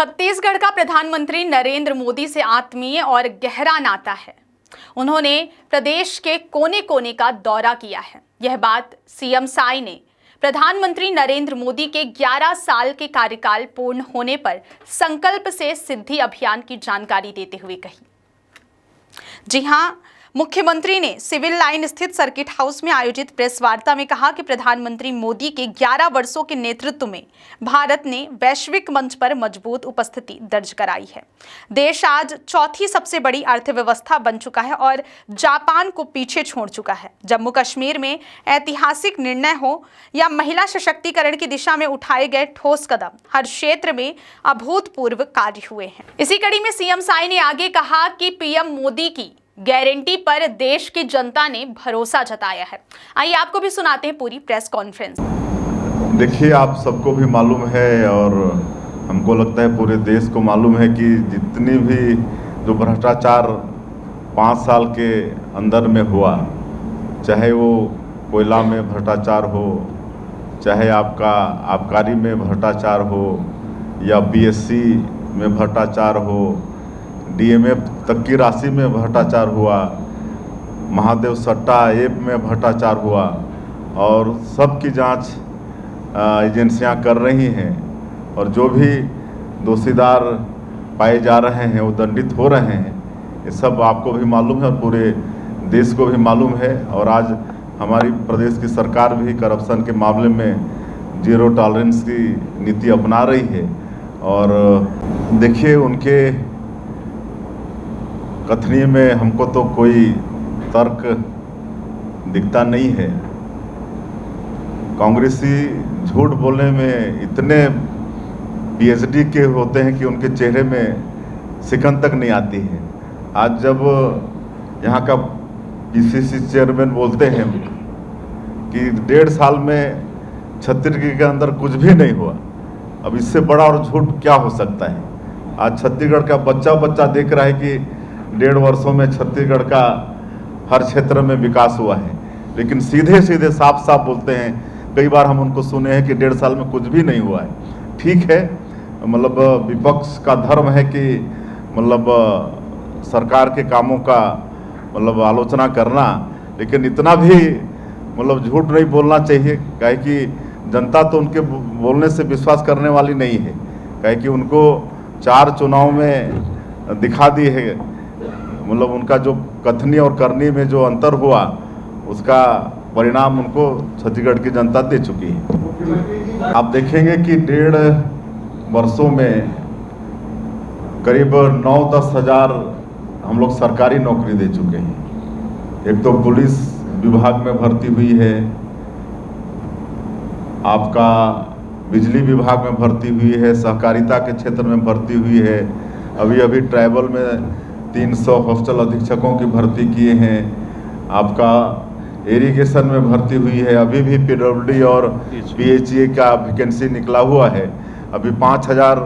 छत्तीसगढ़ का प्रधानमंत्री नरेंद्र मोदी से आत्मीय और गहरा नाता है। उन्होंने प्रदेश के कोने कोने का दौरा किया है। यह बात सीएम साई ने प्रधानमंत्री नरेंद्र मोदी के 11 साल के कार्यकाल पूर्ण होने पर संकल्प से सिद्धि अभियान की जानकारी देते हुए कही। जी हां, मुख्यमंत्री ने सिविल लाइन स्थित सर्किट हाउस में आयोजित प्रेस वार्ता में कहा कि प्रधानमंत्री मोदी के 11 वर्षों के नेतृत्व में भारत ने वैश्विक मंच पर मजबूत उपस्थिति दर्ज कराई है। देश आज चौथी सबसे बड़ी अर्थव्यवस्था बन चुका है और जापान को पीछे छोड़ चुका है। जम्मू कश्मीर में ऐतिहासिक निर्णय हो या महिला सशक्तिकरण की दिशा में उठाए गए ठोस कदम, हर क्षेत्र में अभूतपूर्व कार्य हुए हैं। इसी कड़ी में सीएम साई ने आगे कहा कि पीएम मोदी की गारंटी पर देश की जनता ने भरोसा जताया है। आइए आपको भी सुनाते हैं पूरी प्रेस कॉन्फ्रेंस। देखिए, आप सबको भी मालूम है और हमको लगता है पूरे देश को मालूम है कि जितनी भी जो भ्रष्टाचार 5 साल के अंदर में हुआ, चाहे वो कोयला में भ्रष्टाचार हो, चाहे आपका आबकारी में भ्रष्टाचार हो या बीएससी में भ्रष्टाचार हो, डीएमएफ तक की राशि में भ्रष्टाचार हुआ, महादेव सट्टा ऐप में भ्रष्टाचार हुआ और सबकी जांच एजेंसियां कर रही हैं और जो भी दोषीदार पाए जा रहे हैं वो दंडित हो रहे हैं। ये सब आपको भी मालूम है और पूरे देश को भी मालूम है। और आज हमारी प्रदेश की सरकार भी करप्शन के मामले में जीरो टॉलरेंस की नीति अपना रही है। और देखिए, उनके कथनी में हमको तो कोई तर्क दिखता नहीं है। कांग्रेसी झूठ बोलने में इतने पीएचडी के होते हैं कि उनके चेहरे में सिकन तक नहीं आती है। आज जब यहाँ का पीसीसी चेयरमैन बोलते हैं कि 1.5 साल में छत्तीसगढ़ के अंदर कुछ भी नहीं हुआ, अब इससे बड़ा और झूठ क्या हो सकता है। आज छत्तीसगढ़ का बच्चा देख रहा है कि 1.5 वर्षों में छत्तीसगढ़ का हर क्षेत्र में विकास हुआ है, लेकिन सीधे साफ बोलते हैं। कई बार हम उनको सुने हैं कि 1.5 साल में कुछ भी नहीं हुआ है। ठीक है, मतलब विपक्ष का धर्म है कि मतलब सरकार के कामों का मतलब आलोचना करना, लेकिन इतना भी मतलब झूठ नहीं बोलना चाहिए। काहे कि जनता तो उनके बोलने से विश्वास करने वाली नहीं है। काहे कि उनको 4 चुनाव में दिखा दी है, मतलब उनका जो कथनी और करनी में जो अंतर हुआ उसका परिणाम उनको छत्तीसगढ़ की जनता दे चुकी है। आप देखेंगे कि 1.5 वर्षों में करीब 9-10 हज़ार हम लोग सरकारी नौकरी दे चुके हैं। एक तो पुलिस विभाग में भर्ती हुई है, आपका बिजली विभाग में भर्ती हुई है, सहकारिता के क्षेत्र में भर्ती हुई है। अभी ट्राइबल में 300 हॉस्टल अधीक्षकों की भर्ती किए हैं। आपका इरिगेशन में भर्ती हुई है। अभी भी पीडब्ल्यूडी और पीएचई का वैकेंसी निकला हुआ है। अभी 5000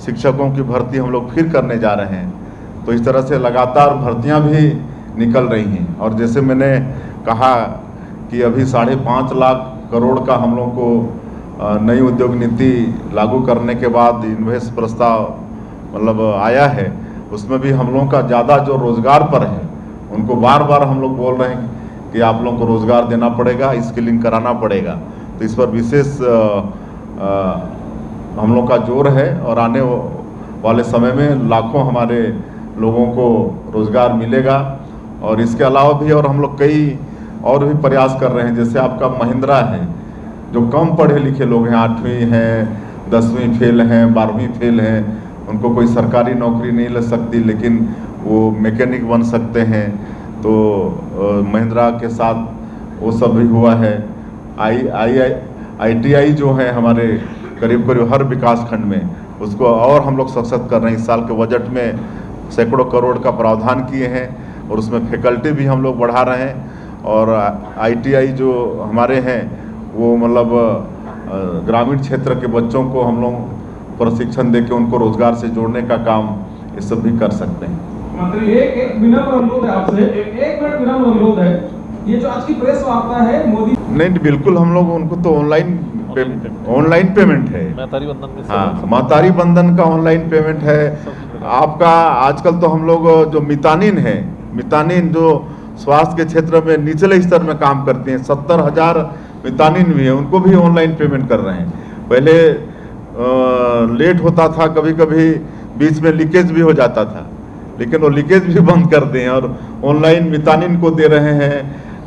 शिक्षकों की भर्ती हम लोग फिर करने जा रहे हैं। तो इस तरह से लगातार भर्तियां भी निकल रही हैं। और जैसे मैंने कहा कि अभी 5.5 लाख करोड़ का हम लोग को नई उद्योग नीति लागू करने के बाद इन्वेस्ट प्रस्ताव मतलब आया है, उसमें भी हम लोगों का ज़्यादा जो रोज़गार पर है, उनको बार हम लोग बोल रहे हैं कि आप लोगों को रोज़गार देना पड़ेगा, स्किलिंग कराना पड़ेगा। तो इस पर विशेष हम लोग का जोर है और आने वाले समय में लाखों हमारे लोगों को रोज़गार मिलेगा। और इसके अलावा भी और हम लोग कई और भी प्रयास कर रहे हैं। जैसे आपका महिंद्रा है, जो कम पढ़े लिखे लोग हैं, 8वीं हैं, 10वीं फेल हैं, 12वीं फेल हैं, उनको कोई सरकारी नौकरी नहीं लग सकती, लेकिन वो मैकेनिक बन सकते हैं। तो महिंद्रा के साथ वो सब भी हुआ है। ITI जो है हमारे करीब हर विकास खंड में, उसको और हम लोग सशक्त कर रहे हैं। इस साल के बजट में सैकड़ों करोड़ का प्रावधान किए हैं और उसमें फैकल्टी भी हम लोग बढ़ा रहे हैं। और ITI जो हमारे हैं वो मतलब ग्रामीण क्षेत्र के बच्चों को हम लोग प्रशिक्षण देके उनको रोजगार से जोड़ने का काम ये सब भी कर सकते हैं। मंत्री, एक विनम्र अनुरोध है आपसे, एक मिनट विनम्र अनुरोध है। ये जो आज की प्रेस वार्ता है मोदी नहीं, बिल्कुल हम लोग उनको तो ऑनलाइन ऑनलाइन पेमेंट है। महतारी बंधन में हाँ, महतारी बंधन का ऑनलाइन पेमेंट है। आपका आजकल तो हम लोग जो मितानिन है, मितानिन जो स्वास्थ्य के क्षेत्र में निचले स्तर में काम करती हैं, 70,000 मितानिन भी है, उनको भी ऑनलाइन पेमेंट कर रहे हैं। पहले लेट होता था, कभी कभी बीच में लीकेज भी हो जाता था, लेकिन वो लीकेज भी बंद कर दें और ऑनलाइन मितानिन को दे रहे हैं।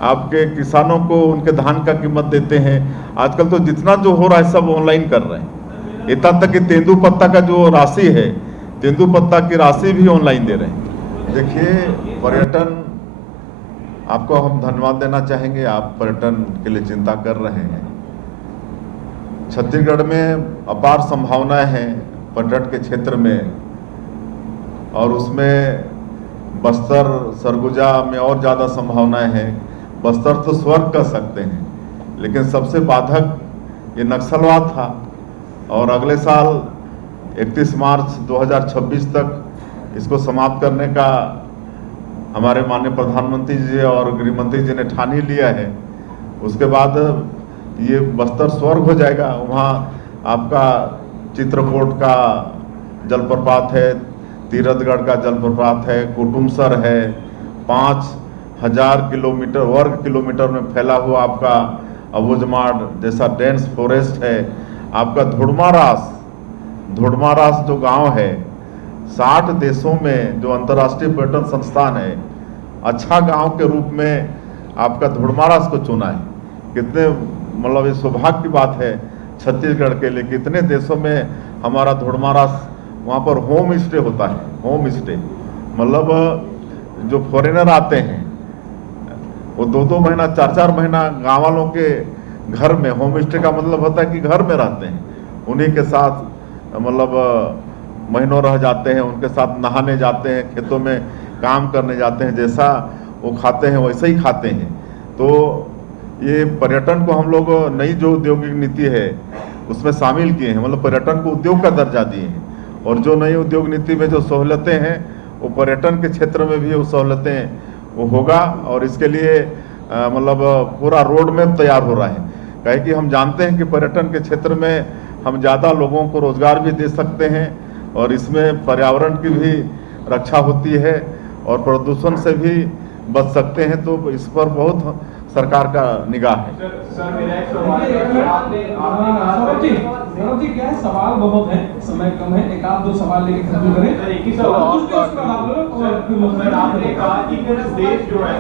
आपके किसानों को उनके धान का कीमत देते हैं। आजकल तो जितना जो हो रहा है सब ऑनलाइन कर रहे हैं। इतना तक कि तेंदुपत्ता का जो राशि है, तेंदुपत्ता की राशि भी ऑनलाइन दे रहे हैं। देखिए, पर्यटन, आपको हम धन्यवाद देना चाहेंगे, आप पर्यटन के लिए चिंता कर रहे हैं। छत्तीसगढ़ में अपार संभावनाएं हैं पर्यटन के क्षेत्र में, और उसमें बस्तर सरगुजा में और ज़्यादा संभावनाएं हैं। बस्तर तो स्वर्ग कह सकते हैं, लेकिन सबसे बाधक ये नक्सलवाद था, और अगले साल 31 मार्च 2026 तक इसको समाप्त करने का हमारे माननीय प्रधानमंत्री जी और गृह मंत्री जी ने ठान ही लिया है। उसके बाद ये बस्तर स्वर्ग हो जाएगा। वहाँ आपका चित्रकूट का जलप्रपात है, तीरथगढ़ का जलप्रपात है, कुटुमसर है, 5,000 वर्ग किलोमीटर में फैला हुआ आपका अबूझमाड़ जैसा डेंस फॉरेस्ट है। आपका धुड़मारास जो गांव है, 60 देशों में जो अंतर्राष्ट्रीय पर्यटन संस्थान है, अच्छा गांव के रूप में आपका धुड़मारास को चुना है। कितने मतलब ये सौभाग्य की बात है छत्तीसगढ़ के लिए, कितने देशों में हमारा धुड़मारास, वहाँ पर होम स्टे होता है। होम स्टे मतलब जो फॉरेनर आते हैं वो 2-2 महीना 4-4 महीना गाँव वालों के घर में, होम स्टे का मतलब होता है कि घर में रहते हैं, उन्हीं के साथ मतलब महीनों रह जाते हैं, उनके साथ नहाने जाते हैं, खेतों में काम करने जाते हैं, जैसा वो खाते हैं वैसे ही खाते हैं। तो ये पर्यटन को हम लोग नई जो औद्योगिक नीति है उसमें शामिल किए हैं, मतलब पर्यटन को उद्योग का दर्जा दिए हैं। और जो नई उद्योग नीति में जो सहूलतें हैं वो पर्यटन के क्षेत्र में भी वो सहूलतें वो होगा, और इसके लिए मतलब पूरा रोड मैप तैयार हो रहा है। कहे कि हम जानते हैं कि पर्यटन के क्षेत्र में हम ज़्यादा लोगों को रोजगार भी दे सकते हैं, और इसमें पर्यावरण की भी रक्षा होती है और प्रदूषण से भी बच सकते हैं। तो इस पर बहुत सरकार का निगाह है। सर मेरा एक सवाल है, सौरभ जी क्या है, सवाल बहुत है, समय कम है, एक आध दो सवाल लेके खत्म करें। सर एक ही सवाल, सर आपने कहा कि देश जो है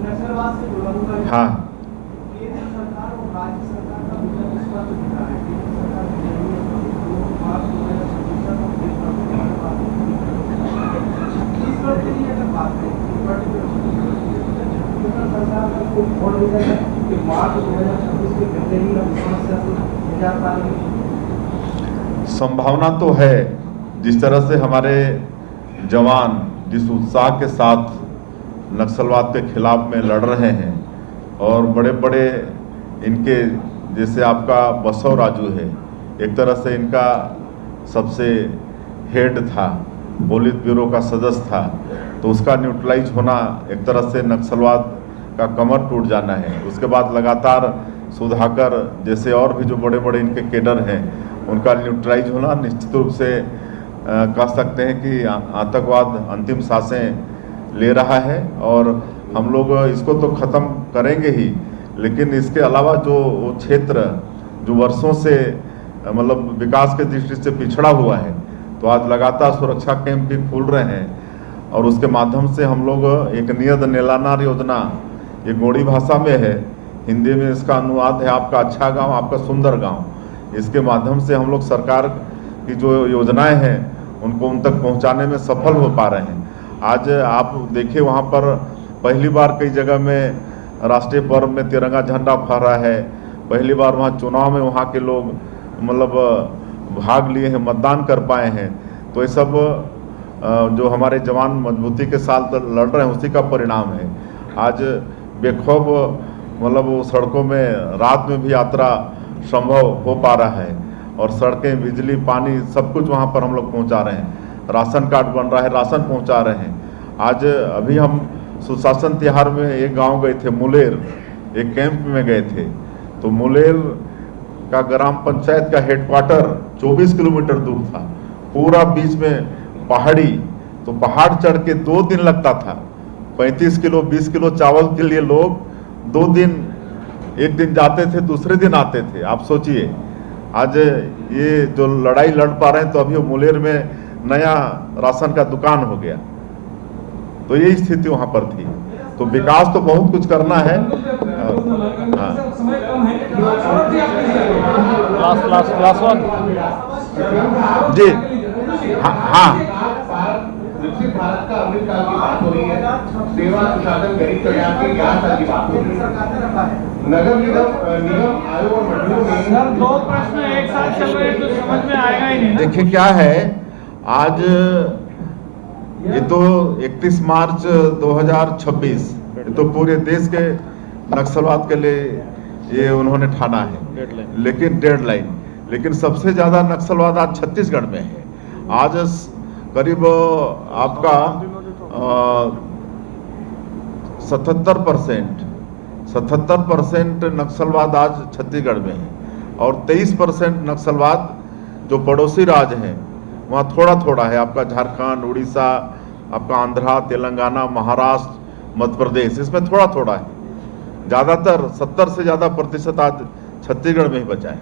नक्सलवाद से जुड़ा हुआ है। हाँ, केंद्र सरकार और राज्य सरकार का विजन इस पर दिख रहा है। छत्तीसगढ़ के लिए अगर बात करें, सरकार का कोई और विजन है कि मार्च 2026 के पहले ही हम समस्या से निजात पाएंगे? संभावना तो है। जिस तरह से हमारे जवान जिस उत्साह के साथ नक्सलवाद के खिलाफ में लड़ रहे हैं, और बड़े बड़े इनके जैसे आपका बसव राजू है, एक तरह से इनका सबसे हेड था, पोलित ब्यूरो का सदस्य था, तो उसका न्यूट्रलाइज होना एक तरह से नक्सलवाद का कमर टूट जाना है। उसके बाद लगातार सुधाकर जैसे और भी जो बड़े बड़े इनके केडर हैं उनका न्यूट्रलाइज होना निश्चित रूप से कह सकते हैं कि आतंकवाद अंतिम सांसें ले रहा है, और हम लोग इसको तो ख़त्म करेंगे ही, लेकिन इसके अलावा जो क्षेत्र जो वर्षों से मतलब विकास के दृष्टि से पिछड़ा हुआ है, तो आज लगातार सुरक्षा कैंप भी खुल रहे हैं, और उसके माध्यम से हम लोग एक नियत नेलानार योजना, ये गोंडी भाषा में है, हिंदी में इसका अनुवाद है आपका अच्छा गांव आपका सुंदर गांव। इसके माध्यम से हम लोग सरकार की जो योजनाएं हैं उनको उन तक पहुंचाने में सफल हो पा रहे हैं। आज आप देखिए वहाँ पर पहली बार कई जगह में राष्ट्रीय पर्व में तिरंगा झंडा फहरा है, पहली बार वहाँ चुनाव में वहाँ के लोग मतलब भाग लिए हैं, मतदान कर पाए हैं। तो ये सब जो हमारे जवान मजबूती के साथ लड़ रहे हैं उसी का परिणाम है। आज बेखौफ मतलब वो सड़कों में रात में भी यात्रा संभव हो पा रहा है, और सड़कें, बिजली, पानी सब कुछ वहाँ पर हम लोग पहुँचा रहे हैं। राशन कार्ड बन रहा है, राशन पहुँचा रहे हैं। आज अभी हम सुशासन त्योहार में एक गांव गए थे, मुलेर, एक कैंप में गए थे। तो मुलेर का ग्राम पंचायत का हेडक्वार्टर 24 किलोमीटर दूर था, पूरा बीच में पहाड़ी, तो पहाड़ चढ़ के 2 दिन लगता था। 35 किलो 20 किलो चावल के लिए लोग 2 दिन, एक दिन जाते थे दूसरे दिन आते थे। आप सोचिए आज ये जो लड़ाई लड़ पा रहे हैं, तो अभी वो मुलेर में नया राशन का दुकान हो गया। तो यही स्थिति वहां पर थी। तो विकास तो बहुत कुछ करना है। हाँ। समय कम है, सौरभ जी लास्ट वन जी हाँ विकसित भारत का अमृत काल की बात हो रही है। सेवा सुशासन गरीब कल्याण की 11 साल की बात हो रही है। नगर निगम आयोग और मंडलों में सर 2 प्रश्न एक साथ चल रहे हैं तो समझ में आएगा ही नहीं ना। देखिए क्या है, आज ये तो 31 मार्च 2026, ये तो पूरे देश के नक्सलवाद के लिए ये उन्होंने ठाना है, लेकिन डेडलाइन, लेकिन सबसे ज्यादा नक्सलवाद आज छत्तीसगढ़ में है। आज करीब आपका 77% नक्सलवाद आज छत्तीसगढ़ में है, और 23% नक्सलवाद जो पड़ोसी राज्य हैं वहाँ थोड़ा थोड़ा है। आपका झारखंड, उड़ीसा, आपका आंध्रा, तेलंगाना, महाराष्ट्र, मध्य प्रदेश, इसमें थोड़ा थोड़ा है। ज़्यादातर 70 से ज़्यादा प्रतिशत आज छत्तीसगढ़ में ही बचा है।